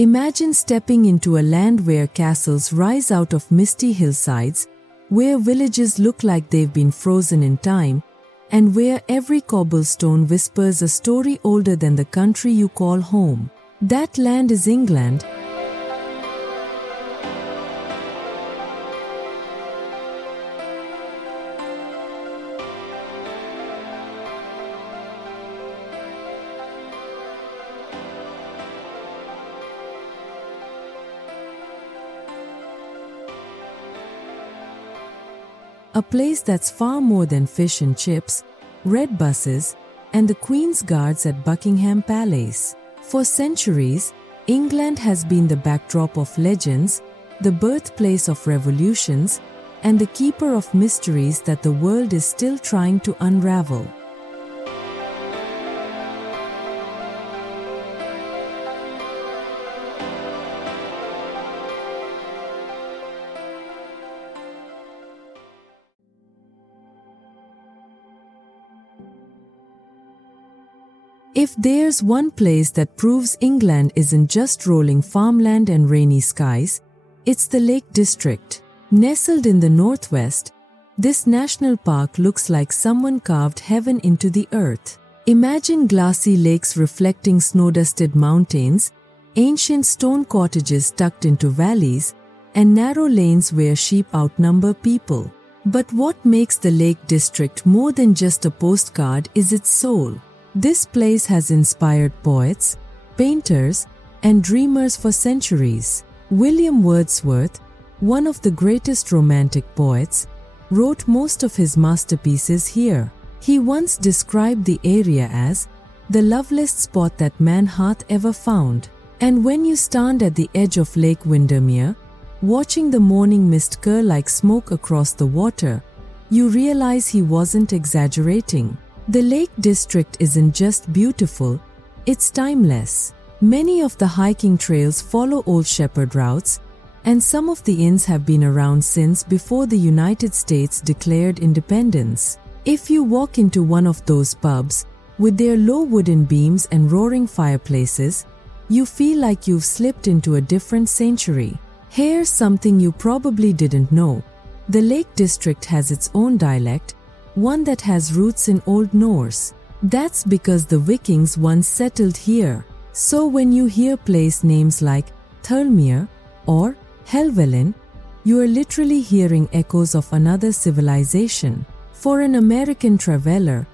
Imagine stepping into a land where castles rise out of misty hillsides, where villages look like they've been frozen in time, and where every cobblestone whispers a story older than the country you call home. That land is England. A place that's far more than fish and chips, red buses, and the Queen's Guards at Buckingham Palace. For centuries, England has been the backdrop of legends, the birthplace of revolutions, and the keeper of mysteries that the world is still trying to unravel. If there's one place that proves England isn't just rolling farmland and rainy skies, it's the Lake District. Nestled in the northwest, this national park looks like someone carved heaven into the earth. Imagine glassy lakes reflecting snow-dusted mountains, ancient stone cottages tucked into valleys, and narrow lanes where sheep outnumber people. But what makes the Lake District more than just a postcard is its soul. This place has inspired poets, painters, and dreamers for centuries. William Wordsworth, one of the greatest romantic poets, wrote most of his masterpieces here. He once described the area as the loveliest spot that man hath ever found. And when you stand at the edge of Lake Windermere, watching the morning mist curl like smoke across the water, you realize he wasn't exaggerating. The Lake District isn't just beautiful, it's timeless. Many of the hiking trails follow old shepherd routes, and some of the inns have been around since before the United States declared independence. If you walk into one of those pubs, with their low wooden beams and roaring fireplaces, you feel like you've slipped into a different century. Here's something you probably didn't know. The Lake District has its own dialect, one that has roots in Old Norse. That's because the Vikings once settled here. So when you hear place names like Thelmere or Helvellyn, you are literally hearing echoes of another civilization. For an American traveler,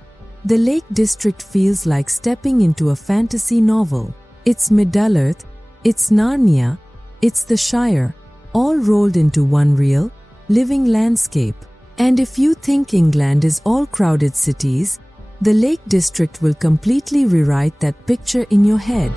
the Lake District feels like stepping into a fantasy novel. It's Middle-earth, it's Narnia, it's the Shire, all rolled into one real, living landscape. And if you think England is all crowded cities, the Lake District will completely rewrite that picture in your head.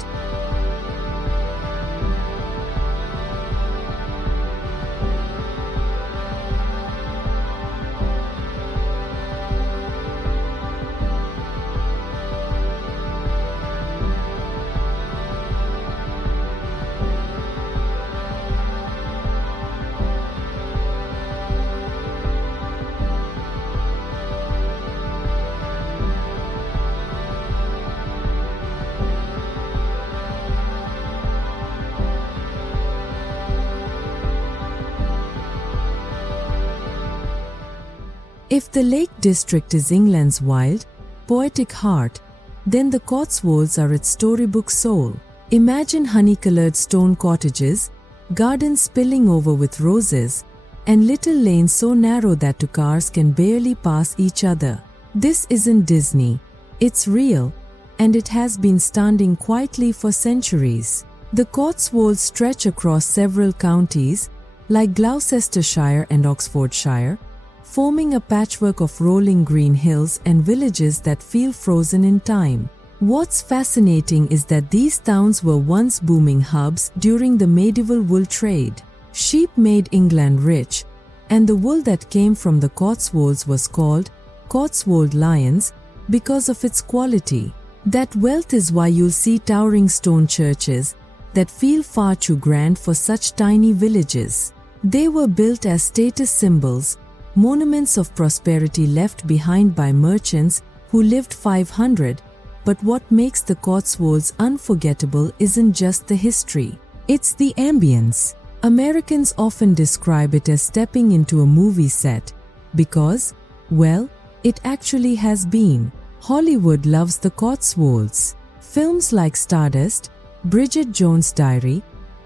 If the Lake District is England's wild, poetic heart, then the Cotswolds are its storybook soul. Imagine honey-colored stone cottages, gardens spilling over with roses, and little lanes so narrow that two cars can barely pass each other. This isn't Disney. It's real, and it has been standing quietly for centuries. The Cotswolds stretch across several counties, like Gloucestershire and Oxfordshire, forming a patchwork of rolling green hills and villages that feel frozen in time. What's fascinating is that these towns were once booming hubs during the medieval wool trade. Sheep made England rich, and the wool that came from the Cotswolds was called Cotswold lions because of its quality. That wealth is why you'll see towering stone churches that feel far too grand for such tiny villages. They were built as status symbols, monuments of prosperity left behind by merchants who lived 500, but what makes the Cotswolds unforgettable isn't just the history. It's the ambience. Americans often describe it as stepping into a movie set because, well, it actually has been. Hollywood loves the Cotswolds. Films like Stardust, Bridget Jones' Diary,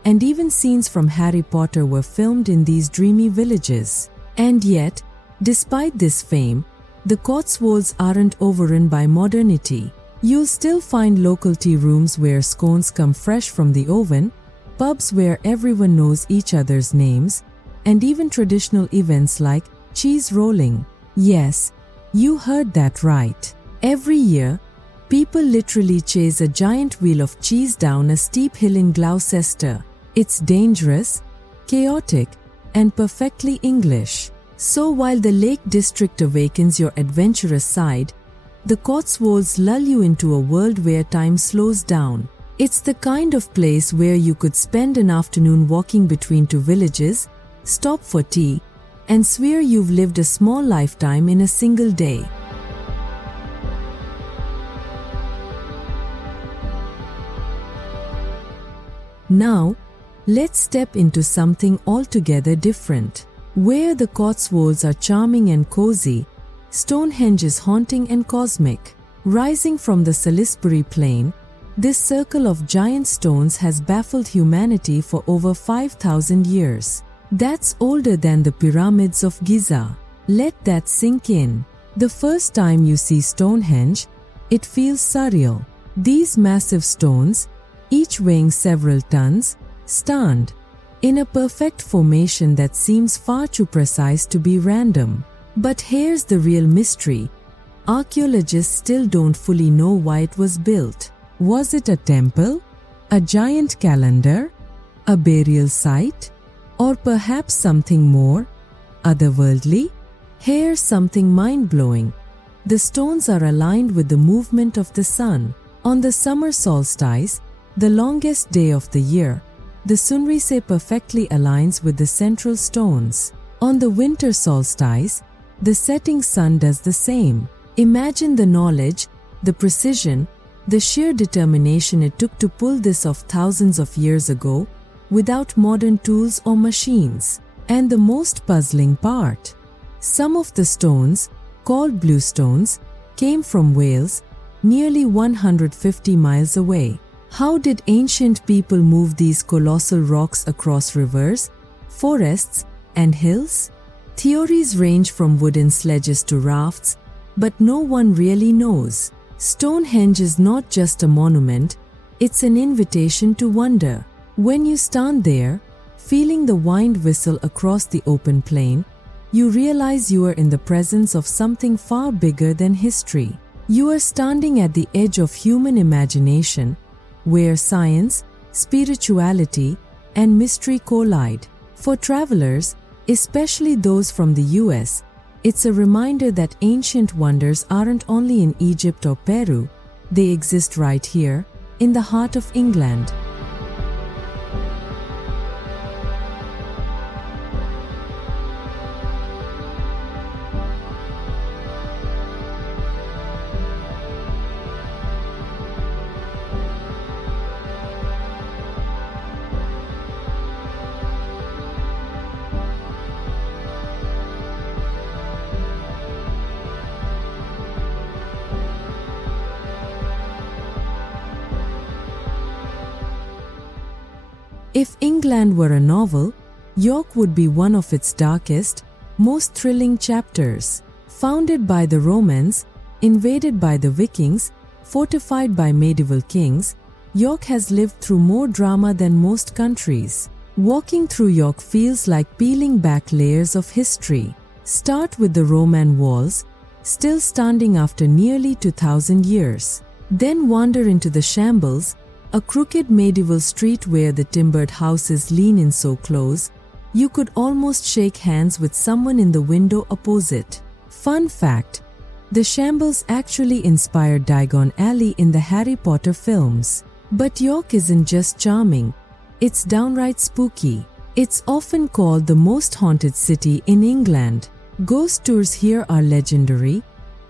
and even scenes from Harry Potter were filmed in these dreamy villages. And yet, despite this fame, the Cotswolds aren't overrun by modernity. You'll still find local tea rooms where scones come fresh from the oven, pubs where everyone knows each other's names, and even traditional events like cheese rolling. Yes, you heard that right. Every year, people literally chase a giant wheel of cheese down a steep hill in Gloucester. It's dangerous, chaotic, and perfectly English. So while the Lake District awakens your adventurous side, the Cotswolds lull you into a world where time slows down. It's the kind of place where you could spend an afternoon walking between two villages, stop for tea, and swear you've lived a small lifetime in a single day. Now, let's step into something altogether different. Where the Cotswolds are charming and cozy, Stonehenge is haunting and cosmic. Rising from the Salisbury Plain, this circle of giant stones has baffled humanity for over 5,000 years. That's older than the pyramids of Giza. Let that sink in. The first time you see Stonehenge, it feels surreal. These massive stones, each weighing several tons, stand in a perfect formation that seems far too precise to be random. But here's the real mystery. Archaeologists still don't fully know why it was built. Was it a temple? A giant calendar? A burial site? Or perhaps something more otherworldly? Here's something mind-blowing. The stones are aligned with the movement of the sun. On the summer solstice, the longest day of the year, the sunrise perfectly aligns with the central stones. On the winter solstice, the setting sun does the same. Imagine the knowledge, the precision, the sheer determination it took to pull this off thousands of years ago, without modern tools or machines. And the most puzzling part, some of the stones, called blue stones, came from Wales, nearly 150 miles away. How did ancient people move these colossal rocks across rivers, forests, and hills? Theories range from wooden sledges to rafts, but no one really knows. Stonehenge is not just a monument, it's an invitation to wonder. When you stand there, feeling the wind whistle across the open plain, you realize you are in the presence of something far bigger than history. You are standing at the edge of human imagination, where science, spirituality, and mystery collide. For travelers, especially those from the US, it's a reminder that ancient wonders aren't only in Egypt or Peru, they exist right here, in the heart of England. If England were a novel, York would be one of its darkest, most thrilling chapters. Founded by the Romans, invaded by the Vikings, fortified by medieval kings, York has lived through more drama than most countries. Walking through York feels like peeling back layers of history. Start with the Roman walls, still standing after nearly 2,000 years. Then wander into the Shambles, a crooked medieval street where the timbered houses lean in so close, you could almost shake hands with someone in the window opposite. Fun fact, the Shambles actually inspired Diagon Alley in the Harry Potter films. But York isn't just charming, it's downright spooky. It's often called the most haunted city in England. Ghost tours here are legendary,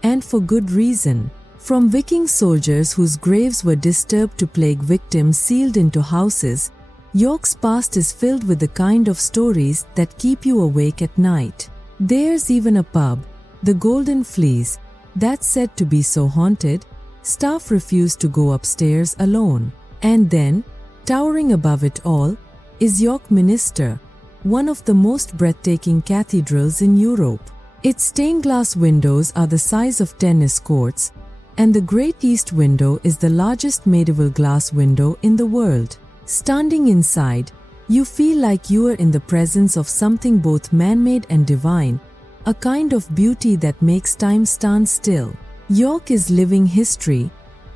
and for good reason. From Viking soldiers whose graves were disturbed to plague victims sealed into houses, York's past is filled with the kind of stories that keep you awake at night. There's even a pub, the Golden Fleece, that's said to be so haunted, staff refuse to go upstairs alone. And then, towering above it all, is York Minster, one of the most breathtaking cathedrals in Europe. Its stained glass windows are the size of tennis courts, and the Great East Window is the largest medieval glass window in the world. Standing inside, you feel like you are in the presence of something both man-made and divine, a kind of beauty that makes time stand still. York is living history,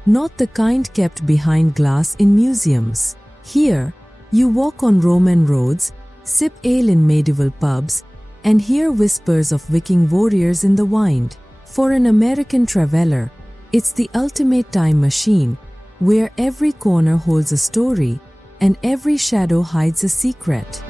not the kind kept behind glass in museums. Here, you walk on Roman roads, sip ale in medieval pubs, and hear whispers of Viking warriors in the wind. For an American traveler, it's the ultimate time machine, where every corner holds a story and every shadow hides a secret.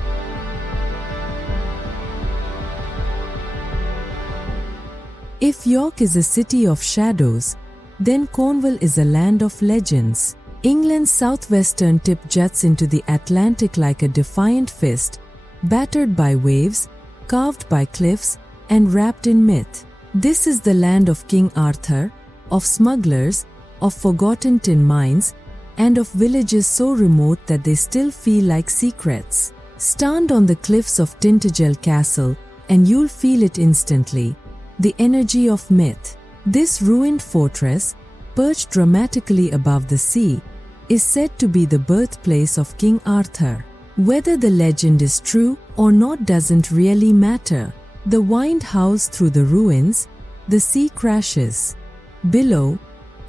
If York is a city of shadows, then Cornwall is a land of legends. England's southwestern tip juts into the Atlantic like a defiant fist, battered by waves, carved by cliffs, and wrapped in myth. This is the land of King Arthur, of smugglers, of forgotten tin mines, and of villages so remote that they still feel like secrets. Stand on the cliffs of Tintagel Castle, and you'll feel it instantly, the energy of myth. This ruined fortress, perched dramatically above the sea, is said to be the birthplace of King Arthur. Whether the legend is true or not doesn't really matter. The wind howls through the ruins, the sea crashes below,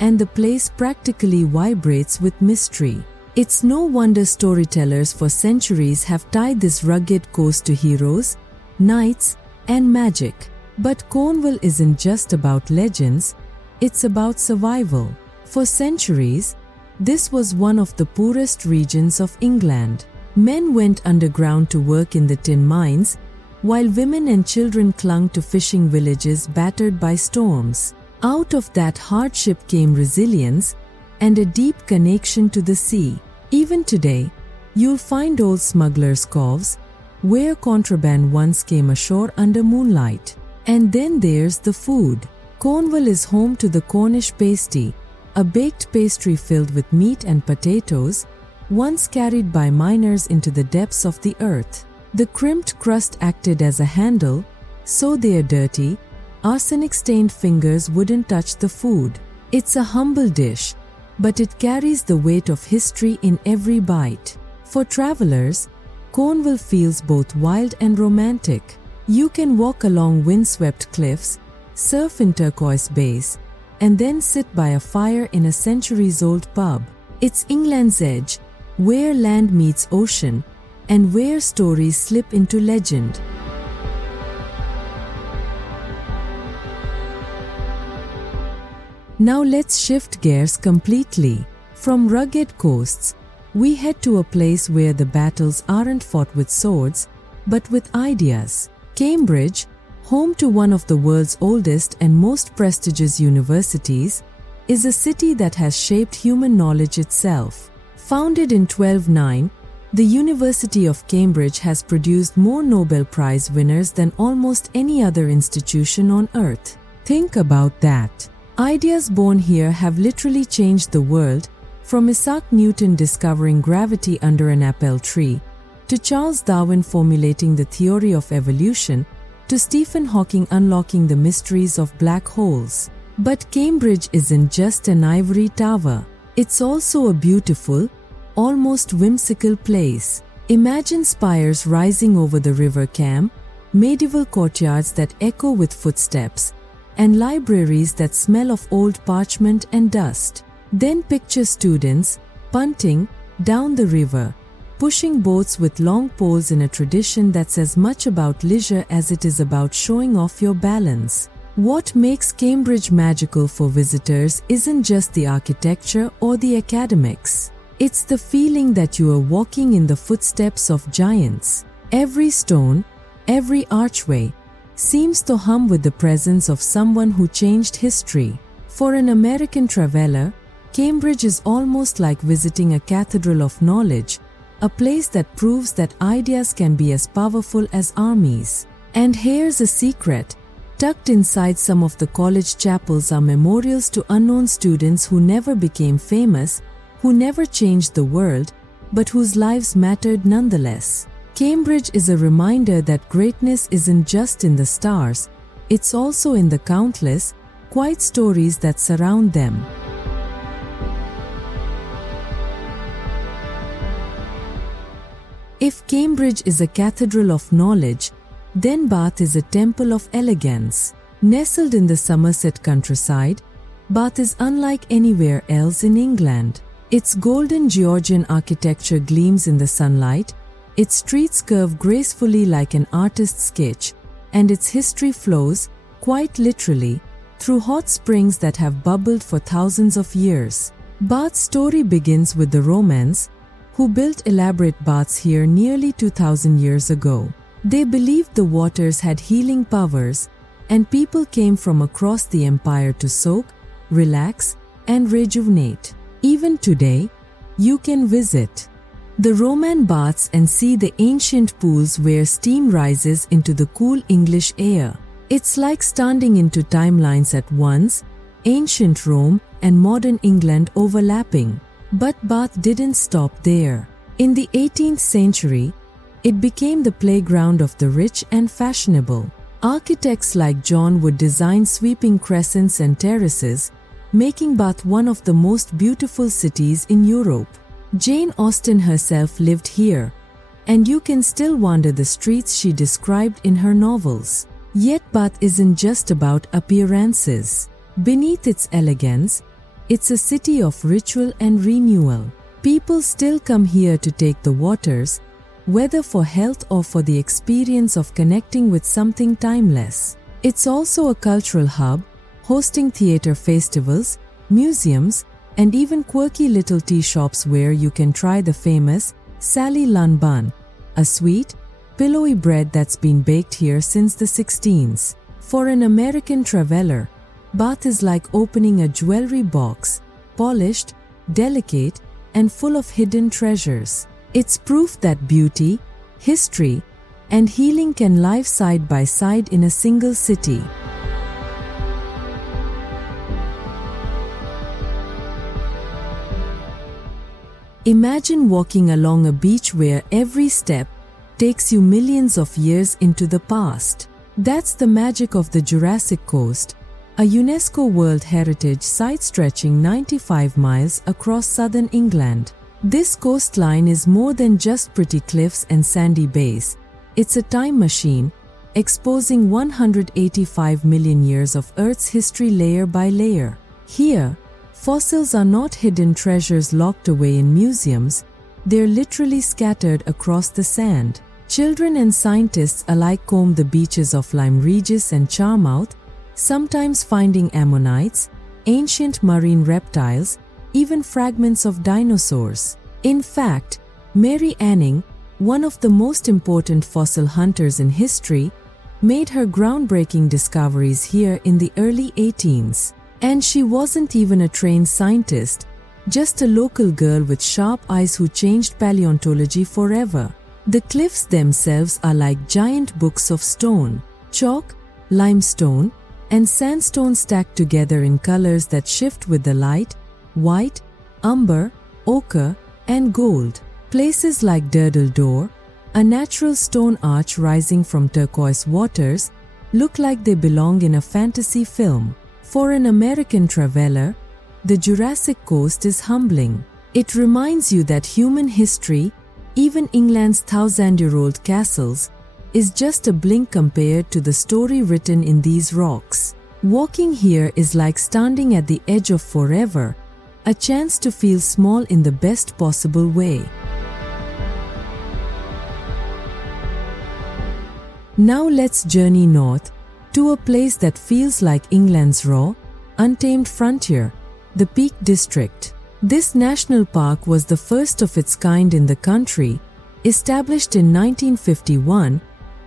and the place practically vibrates with mystery. It's no wonder storytellers for centuries have tied this rugged coast to heroes, knights, and magic. But Cornwall isn't just about legends, it's about survival. For centuries, this was one of the poorest regions of England. Men went underground to work in the tin mines, while women and children clung to fishing villages battered by storms. Out of that hardship came resilience and a deep connection to the sea. Even today, you'll find old smugglers' coves, where contraband once came ashore under moonlight. And then there's the food. Cornwall is home to the Cornish pasty, a baked pastry filled with meat and potatoes, once carried by miners into the depths of the earth. The crimped crust acted as a handle, so their dirty, arsenic-stained fingers wouldn't touch the food. It's a humble dish, but it carries the weight of history in every bite. For travelers, Cornwall feels both wild and romantic. You can walk along windswept cliffs, surf in turquoise bays, and then sit by a fire in a centuries-old pub. It's England's edge, where land meets ocean, and where stories slip into legend. Now let's shift gears completely. From rugged coasts, we head to a place where the battles aren't fought with swords, but with ideas. Cambridge, home to one of the world's oldest and most prestigious universities, is a city that has shaped human knowledge itself. Founded in 1209, the University of Cambridge has produced more Nobel Prize winners than almost any other institution on earth. Think about that. Ideas born here have literally changed the world, from Isaac Newton discovering gravity under an apple tree, to Charles Darwin formulating the theory of evolution, to Stephen Hawking unlocking the mysteries of black holes. But Cambridge isn't just an ivory tower. It's also a beautiful, almost whimsical place. Imagine spires rising over the River Cam, medieval courtyards that echo with footsteps, and libraries that smell of old parchment and dust. Then picture students punting down the river, pushing boats with long poles in a tradition that's as much about leisure as it is about showing off your balance. What makes Cambridge magical for visitors isn't just the architecture or the academics. It's the feeling that you are walking in the footsteps of giants. Every stone, every archway, seems to hum with the presence of someone who changed history. For an American traveler, Cambridge is almost like visiting a cathedral of knowledge, a place that proves that ideas can be as powerful as armies. And here's a secret. Tucked inside some of the college chapels are memorials to unknown students who never became famous, who never changed the world, but whose lives mattered nonetheless. Cambridge is a reminder that greatness isn't just in the stars, it's also in the countless, quiet stories that surround them. If Cambridge is a cathedral of knowledge, then Bath is a temple of elegance. Nestled in the Somerset countryside, Bath is unlike anywhere else in England. Its golden Georgian architecture gleams in the sunlight, its streets curve gracefully like an artist's sketch, and its history flows, quite literally, through hot springs that have bubbled for thousands of years. Bath's story begins with the Romans, who built elaborate baths here nearly 2,000 years ago. They believed the waters had healing powers, and people came from across the empire to soak, relax, and rejuvenate. Even today, you can visit the Roman baths and see the ancient pools where steam rises into the cool English air. It's like standing into timelines at once, ancient Rome and modern England overlapping. But Bath didn't stop there. In the 18th century, it became the playground of the rich and fashionable. Architects like John would design sweeping crescents and terraces, making Bath one of the most beautiful cities in Europe. Jane Austen herself lived here, and you can still wander the streets she described in her novels. Yet Bath isn't just about appearances. Beneath its elegance, it's a city of ritual and renewal. People still come here to take the waters, whether for health or for the experience of connecting with something timeless. It's also a cultural hub, hosting theatre festivals, museums, and even quirky little tea shops where you can try the famous Sally Lunn bun, a sweet, pillowy bread that's been baked here since the 16s. For an American traveler, Bath is like opening a jewelry box, polished, delicate, and full of hidden treasures. It's proof that beauty, history, and healing can live side by side in a single city. Imagine walking along a beach where every step takes you millions of years into the past. That's the magic of the Jurassic Coast, a UNESCO World Heritage Site stretching 95 miles across southern England. This coastline is more than just pretty cliffs and sandy bays. It's a time machine, exposing 185 million years of Earth's history layer by layer. Here, fossils are not hidden treasures locked away in museums, they're literally scattered across the sand. Children and scientists alike comb the beaches of Lyme Regis and Charmouth, sometimes finding ammonites, ancient marine reptiles, even fragments of dinosaurs. In fact, Mary Anning, one of the most important fossil hunters in history, made her groundbreaking discoveries here in the early 18s. And she wasn't even a trained scientist, just a local girl with sharp eyes who changed paleontology forever. The cliffs themselves are like giant books of stone, chalk, limestone, and sandstone stacked together in colors that shift with the light: white, umber, ochre, and gold. Places like Durdle Door, a natural stone arch rising from turquoise waters, look like they belong in a fantasy film. For an American traveler, the Jurassic Coast is humbling. It reminds you that human history, even England's thousand-year-old castles, is just a blink compared to the story written in these rocks. Walking here is like standing at the edge of forever, a chance to feel small in the best possible way. Now let's journey north, to a place that feels like England's raw, untamed frontier, the Peak District. This national park was the first of its kind in the country, established in 1951,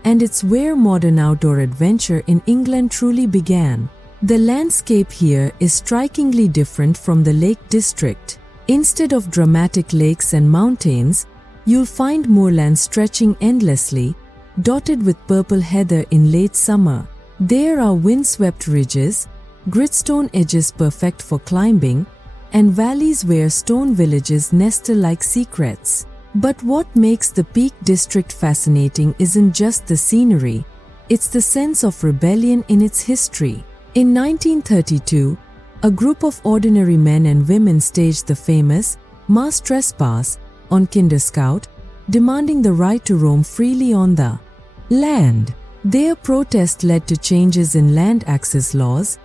and it's where modern outdoor adventure in England truly began. The landscape here is strikingly different from the Lake District. Instead of dramatic lakes and mountains, you'll find moorland stretching endlessly, dotted with purple heather in late summer. There are windswept ridges, gritstone edges perfect for climbing, and valleys where stone villages nestle like secrets. But what makes the Peak District fascinating isn't just the scenery, it's the sense of rebellion in its history. In 1932, a group of ordinary men and women staged the famous mass trespass on Kinder Scout, demanding the right to roam freely on the land. Their protest led to changes in land access laws,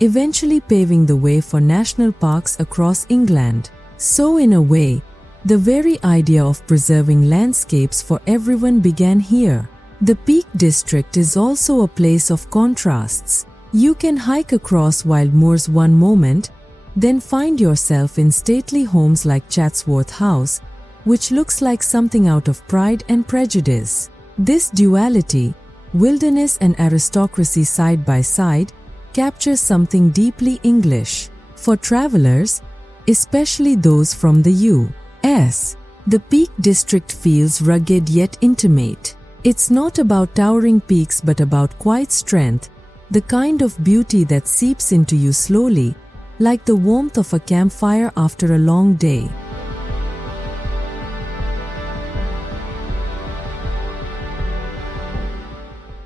eventually paving the way for national parks across England. So in a way, the very idea of preserving landscapes for everyone began here. The Peak District is also a place of contrasts. You can hike across wild moors one moment, then find yourself in stately homes like Chatsworth House, which looks like something out of Pride and Prejudice. This duality, wilderness and aristocracy side by side, captures something deeply English. For travelers, especially those from the U.S., the Peak District feels rugged yet intimate. It's not about towering peaks but about quiet strength, the kind of beauty that seeps into you slowly, like the warmth of a campfire after a long day.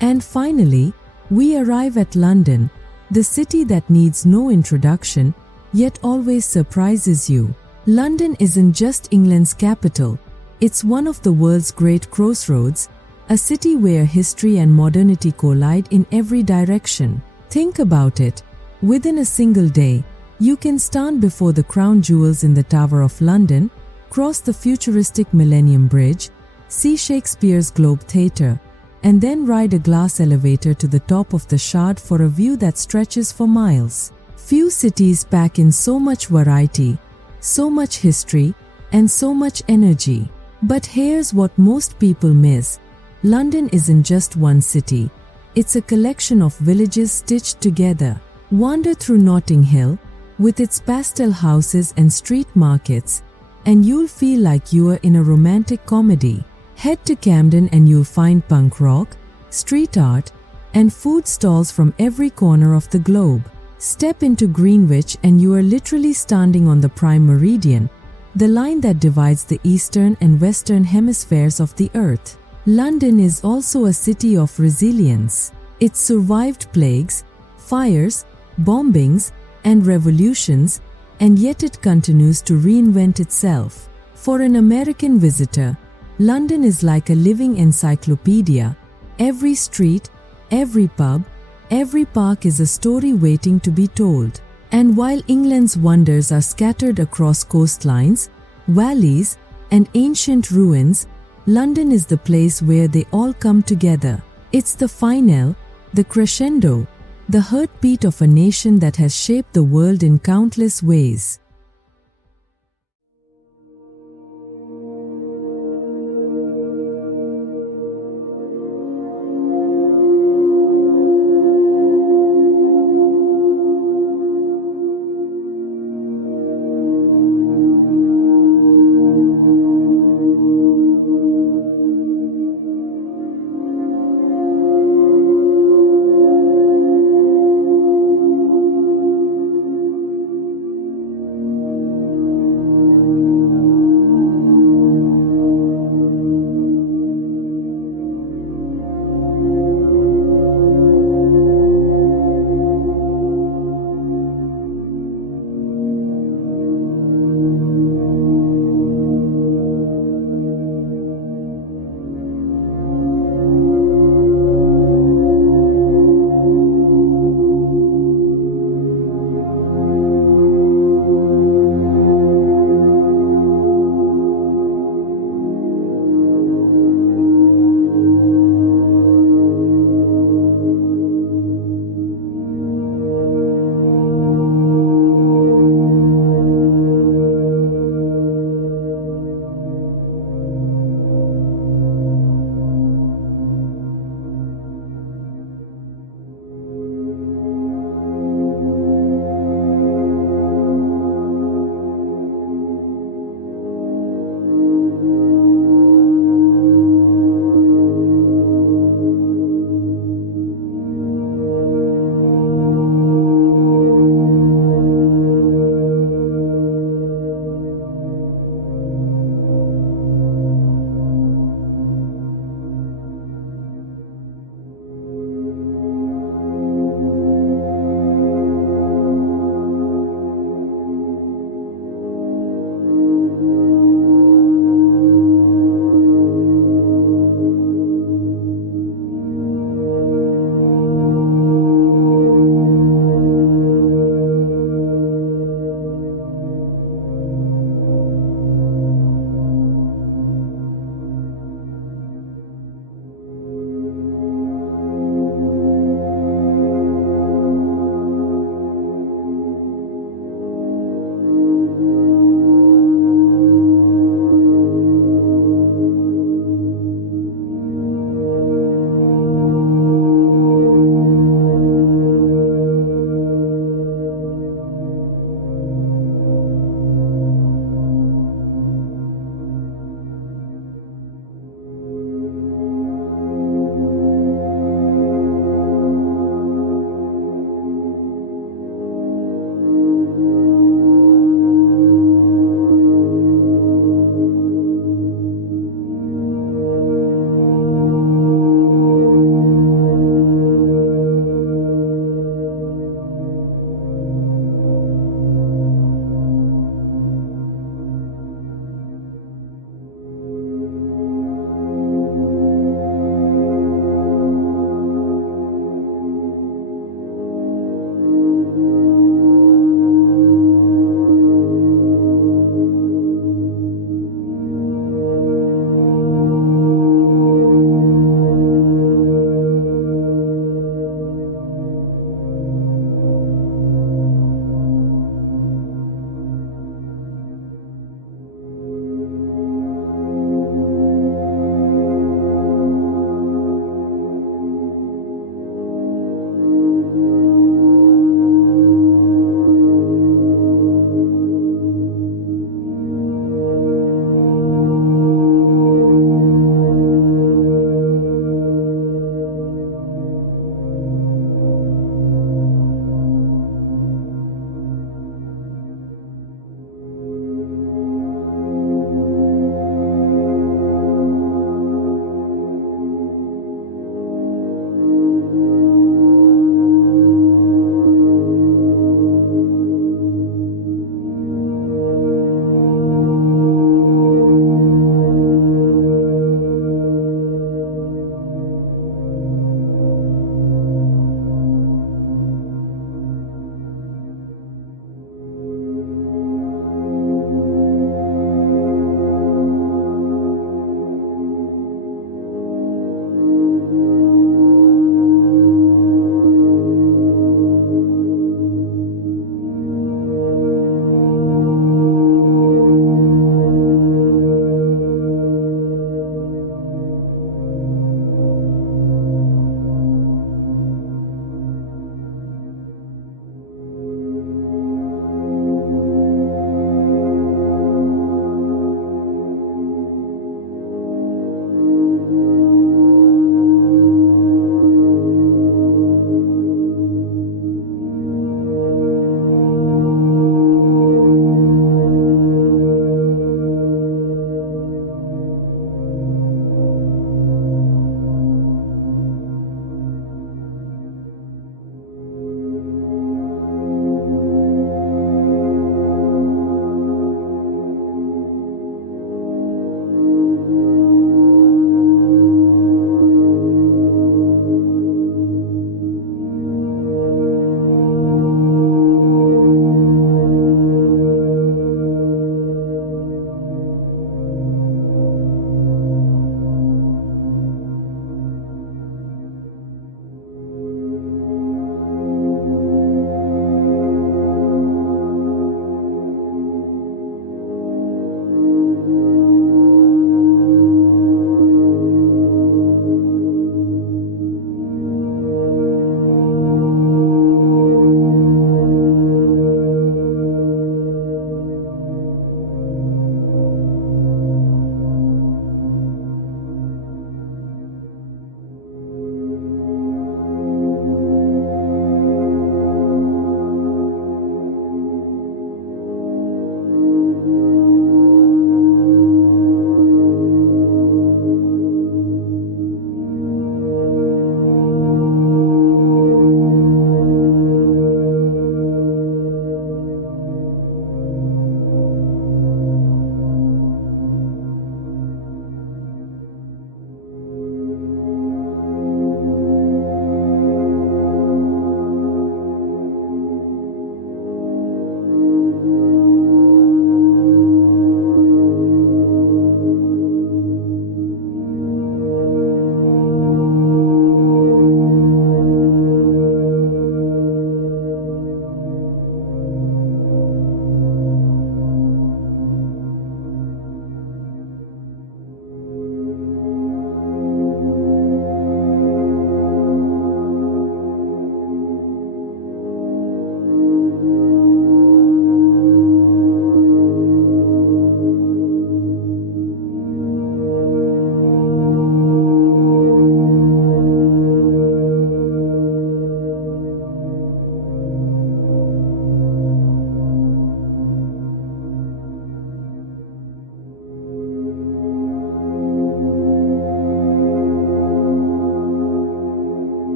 And finally, we arrive at London, the city that needs no introduction, yet always surprises you. London isn't just England's capital, it's one of the world's great crossroads, a city where history and modernity collide in every direction. Think about it. Within a single day, you can stand before the crown jewels in the Tower of London, cross the futuristic Millennium Bridge, see Shakespeare's Globe Theatre, and then ride a glass elevator to the top of the Shard for a view that stretches for miles. Few cities pack in so much variety, so much history, and so much energy. But here's what most people miss. London isn't just one city. It's a collection of villages stitched together. Wander through Notting Hill, with its pastel houses and street markets, and you'll feel like you're in a romantic comedy. Head to Camden and you'll find punk rock, street art, and food stalls from every corner of the globe. Step into Greenwich and you are literally standing on the Prime Meridian, the line that divides the eastern and western hemispheres of the earth. London is also a city of resilience. It survived plagues, fires, bombings, and revolutions, and yet it continues to reinvent itself. For an American visitor, London is like a living encyclopedia. Every street, every pub, every park is a story waiting to be told. And while England's wonders are scattered across coastlines, valleys, and ancient ruins, London is the place where they all come together. It's the finale, the crescendo, the heartbeat of a nation that has shaped the world in countless ways.